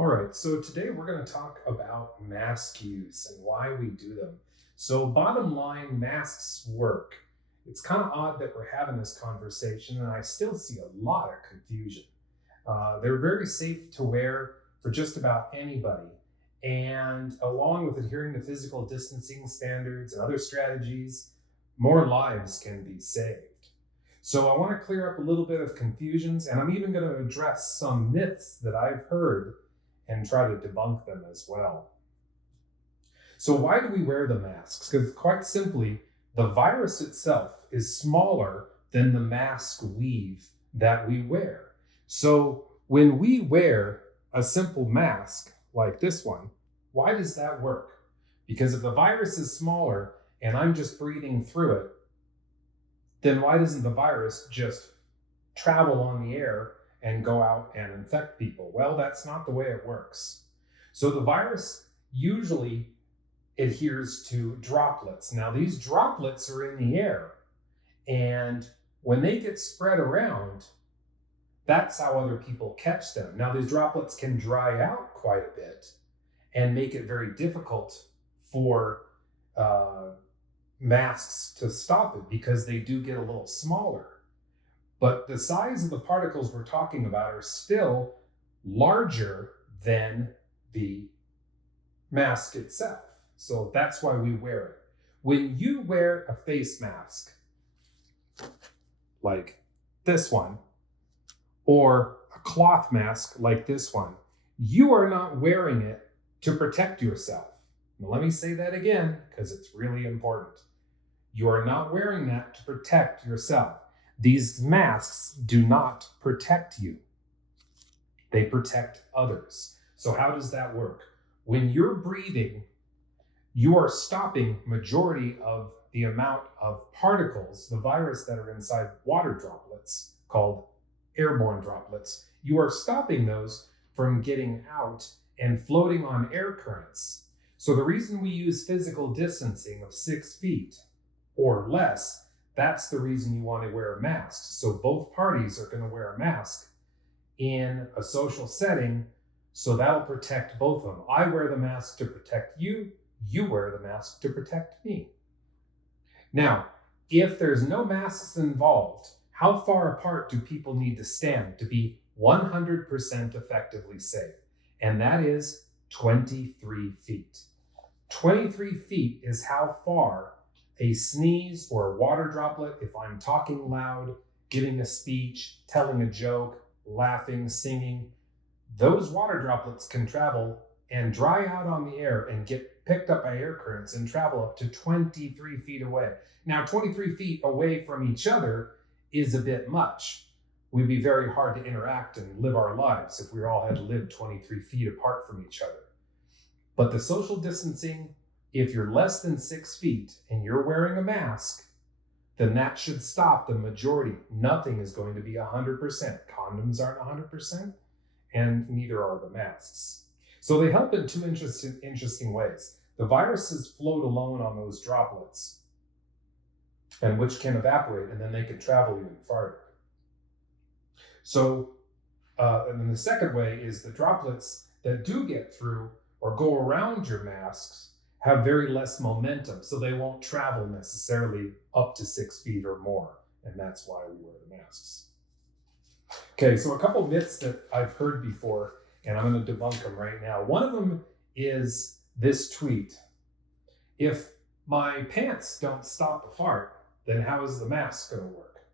All right, so today we're going to talk about mask use and why we do them. So, bottom line, masks work. It's kind of odd that we're having this conversation, and I still see a lot of confusion. They're very safe to wear for just about anybody. And along with adhering to physical distancing standards and other strategies, more lives can be saved. So, I want to clear up a little bit of confusions, and I'm even going to address some myths that I've heard and try to debunk them as well. So, why do we wear the masks? Because quite simply, the virus itself is smaller than the mask weave that we wear. So, when we wear a simple mask like this one, why does that work? Because if the virus is smaller and I'm just breathing through it, then why doesn't the virus just travel on the air and go out and infect people? Well, that's not the way it works. So the virus usually adheres to droplets. Now, these droplets are in the air, and when they get spread around, that's how other people catch them. Now, these droplets can dry out quite a bit and make it very difficult for masks to stop it because they do get a little smaller. But the size of the particles we're talking about are still larger than the mask itself. So that's why we wear it. When you wear a face mask, like this one, or a cloth mask like this one, you are not wearing it to protect yourself. Now, let me say that again, because it's really important. You are not wearing that to protect yourself. These masks do not protect you. They protect others. So how does that work? When you're breathing, you are stopping majority of the amount of particles, the virus that are inside water droplets, called airborne droplets. You are stopping those from getting out and floating on air currents. So the reason we use physical distancing of 6 feet or less, that's the reason you want to wear a mask. So both parties are going to wear a mask in a social setting, so that'll protect both of them. I wear the mask to protect you, you wear the mask to protect me. Now, if there's no masks involved, how far apart do people need to stand to be 100% effectively safe? And that is 23 feet. 23 feet is how far a sneeze or a water droplet, if I'm talking loud, giving a speech, telling a joke, laughing, singing, those water droplets can travel and dry out on the air and get picked up by air currents and travel up to 23 feet away. Now, 23 feet away from each other is a bit much. We'd be very hard to interact and live our lives if we all had to live 23 feet apart from each other. But the social distancing, if you're less than 6 feet and you're wearing a mask, then that should stop the majority. Nothing is going to be 100%. Condoms aren't 100%, and neither are the masks. So they help in two interesting ways. The viruses float alone on those droplets, and which can evaporate, and then they can travel even farther. So, and then the second way is the droplets that do get through or go around your masks have very less momentum, so they won't travel necessarily up to 6 feet or more, and that's why we wear the masks. Okay, so a couple myths that I've heard before, and I'm going to debunk them right now. One of them is this tweet: if my pants don't stop a fart, then how is the mask going to work?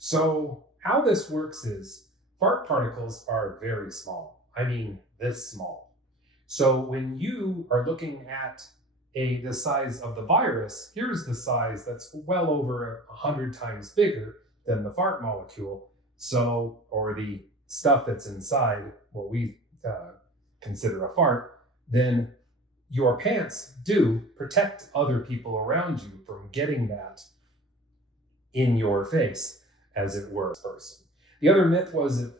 So how this works is fart particles are very small. I mean, this small. So when you are looking at the size of the virus, here's the size that's well over 100 times bigger than the fart molecule. So, or the stuff that's inside what we consider a fart, then your pants do protect other people around you from getting that in your face, as it were. Person. The other myth was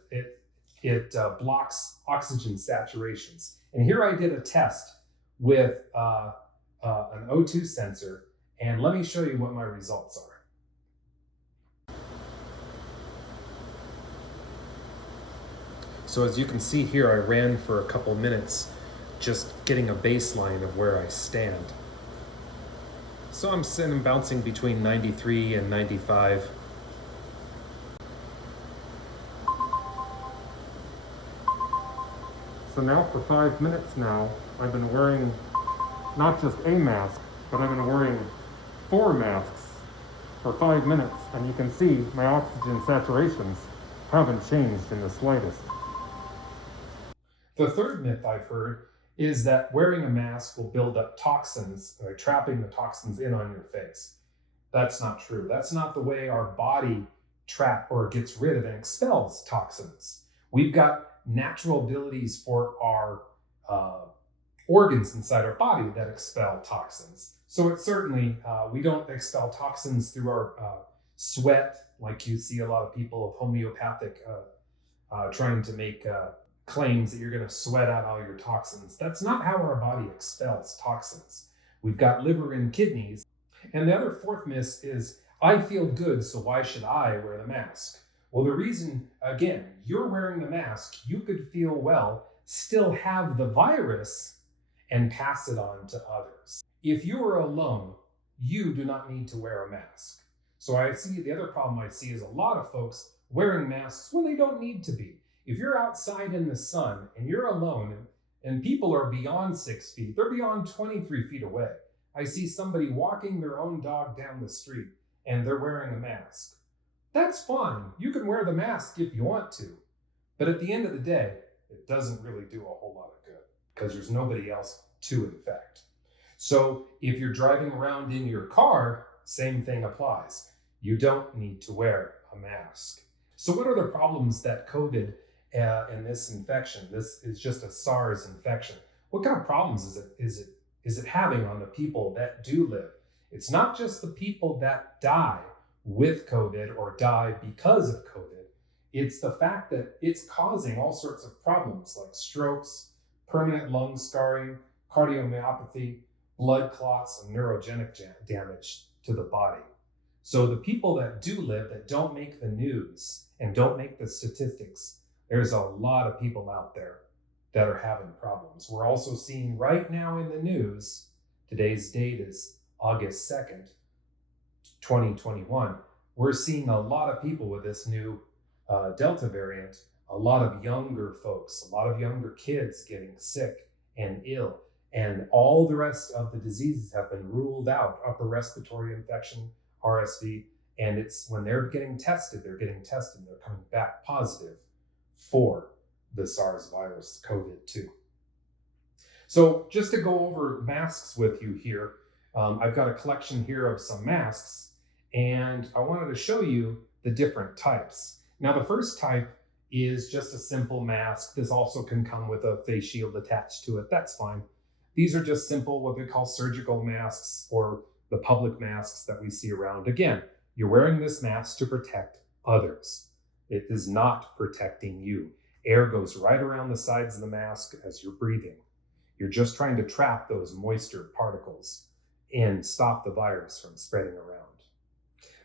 it blocks oxygen saturations. And here I did a test with an O2 sensor, and let me show you what my results are. So as you can see here, I ran for a couple minutes just getting a baseline of where I stand. So I'm sitting bouncing between 93 and 95. So now for 5 minutes now, I've been wearing not just a mask, but I've been wearing 4 masks for 5 minutes, and you can see my oxygen saturations haven't changed in the slightest. The third myth I've heard is that wearing a mask will build up toxins, or trapping the toxins in on your face. That's not true. That's not the way our body traps or gets rid of and expels toxins. We've got natural abilities for our organs inside our body that expel toxins. So it's certainly, we don't expel toxins through our sweat, like you see a lot of people of homeopathic trying to make claims that you're going to sweat out all your toxins. That's not how our body expels toxins. We've got liver and kidneys. And the other fourth myth is, I feel good, so why should I wear the mask? Well, the reason, again, you're wearing the mask, you could feel well, still have the virus, and pass it on to others. If you are alone, you do not need to wear a mask. So I see the other problem I see is a lot of folks wearing masks when they don't need to be. If you're outside in the sun and you're alone and people are beyond 6 feet, they're beyond 23 feet away. I see somebody walking their own dog down the street and they're wearing a mask. That's fine. You can wear the mask if you want to. But at the end of the day, it doesn't really do a whole lot of good because there's nobody else to infect. So if you're driving around in your car, same thing applies. You don't need to wear a mask. So what are the problems that COVID and this infection, this is just a SARS infection, what kind of problems is it having on the people that do live? It's not just the people that die with COVID or die because of COVID. It's the fact that it's causing all sorts of problems like strokes, permanent lung scarring, cardiomyopathy, blood clots, and neurogenic damage to the body. So the people that do live, that don't make the news and don't make the statistics, there's a lot of people out there that are having problems. We're also seeing right now in the news, today's date is August 2nd, 2021. We're seeing a lot of people with this new Delta variant, a lot of younger folks, a lot of younger kids getting sick and ill, and all the rest of the diseases have been ruled out, upper respiratory infection, RSV, and it's when they're getting tested, they're coming back positive for the SARS virus, COVID-2. So just to go over masks with you here, I've got a collection here of some masks, and I wanted to show you the different types. Now, the first type is just a simple mask. This also can come with a face shield attached to it. That's fine. These are just simple, what they call surgical masks or the public masks that we see around. Again, you're wearing this mask to protect others. It is not protecting you. Air goes right around the sides of the mask as you're breathing. You're just trying to trap those moisture particles and stop the virus from spreading around.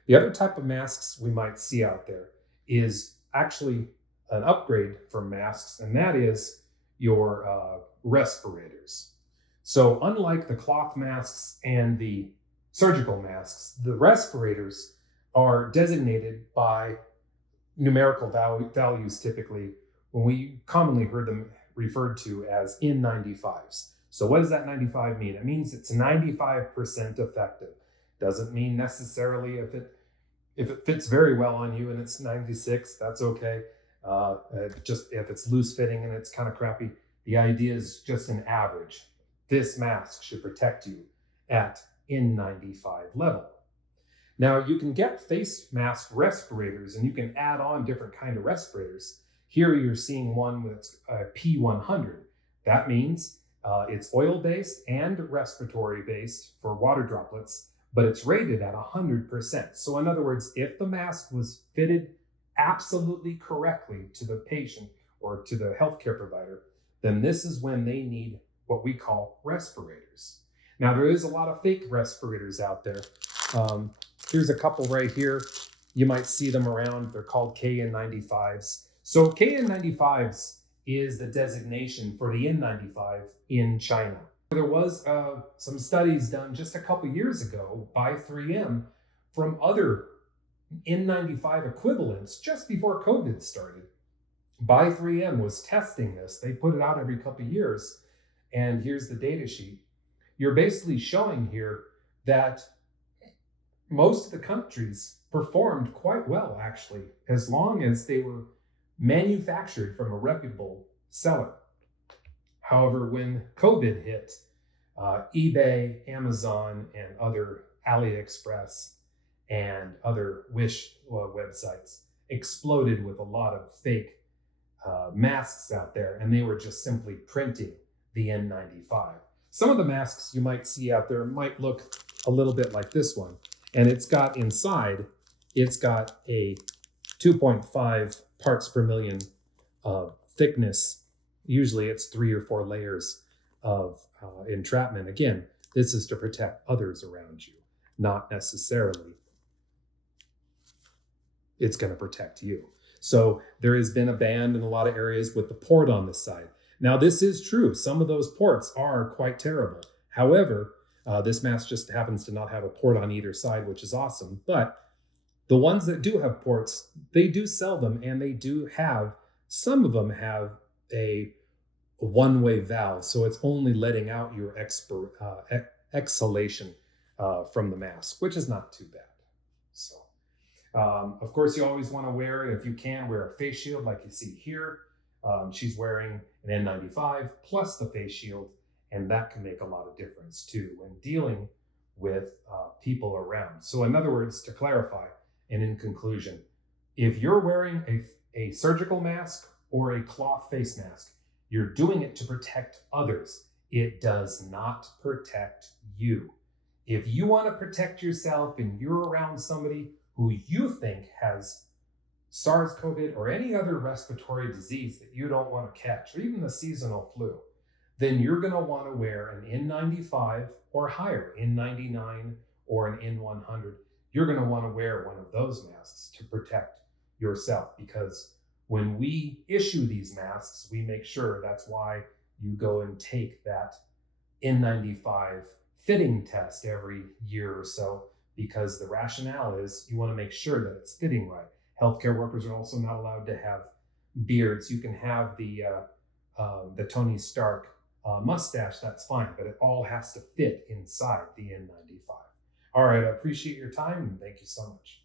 The other type of masks we might see out there is actually an upgrade from masks, and that is your respirators. So unlike the cloth masks and the surgical masks, the respirators are designated by numerical values typically, when we commonly heard them referred to as N95s. So what does that 95 mean? It means it's 95% effective. Doesn't mean necessarily if it fits very well on you and it's 96, that's okay. Just if it's loose fitting and it's kind of crappy, the idea is just an average. This mask should protect you at N95 level. Now you can get face mask respirators and you can add on different kind of respirators. Here you're seeing one with a P100. That means it's oil-based and respiratory-based for water droplets, but it's rated at 100%. So in other words, if the mask was fitted absolutely correctly to the patient or to the healthcare provider, then this is when they need what we call respirators. Now there is a lot of fake respirators out there. Here's a couple right here. You might see them around. They're called KN95s. So KN95s is the designation for the N95 in China. There was some studies done just a couple years ago by 3M from other N95 equivalents just before COVID started. By 3M was testing this. They put it out every couple years. And here's the data sheet. You're basically showing here that most of the countries performed quite well, actually, as long as they were manufactured from a reputable seller. However, when COVID hit, eBay, Amazon, and other AliExpress and other Wish websites exploded with a lot of fake masks out there, and they were just simply printing the N95. Some of the masks you might see out there might look a little bit like this one, and it's got inside, it's got a 2.5 parts per million thickness. Usually it's 3 or 4 layers of entrapment. Again, this is to protect others around you, not necessarily it's going to protect you. So there has been a ban in a lot of areas with the port on the side. Now, this is true. Some of those ports are quite terrible. However, this mask just happens to not have a port on either side, which is awesome. But the ones that do have ports, they do sell them, and they do have, some of them have a one-way valve. So it's only letting out your exhalation from the mask, which is not too bad. So, of course, you always want to wear it. If you can, wear a face shield like you see here. She's wearing an N95 plus the face shield, and that can make a lot of difference too when dealing with people around. So in other words, to clarify, and in conclusion, if you're wearing a surgical mask or a cloth face mask, you're doing it to protect others. It does not protect you. If you want to protect yourself and you're around somebody who you think has SARS-CoV or any other respiratory disease that you don't want to catch, or even the seasonal flu, then you're going to want to wear an N95 or higher, N99 or an N100. You're going to want to wear one of those masks to protect yourself, because when we issue these masks, we make sure that's why you go and take that N95 fitting test every year or so, because the rationale is you want to make sure that it's fitting right. Healthcare workers are also not allowed to have beards. You can have the Tony Stark mustache, that's fine, but it all has to fit inside the N95. All right, I appreciate your time and thank you so much.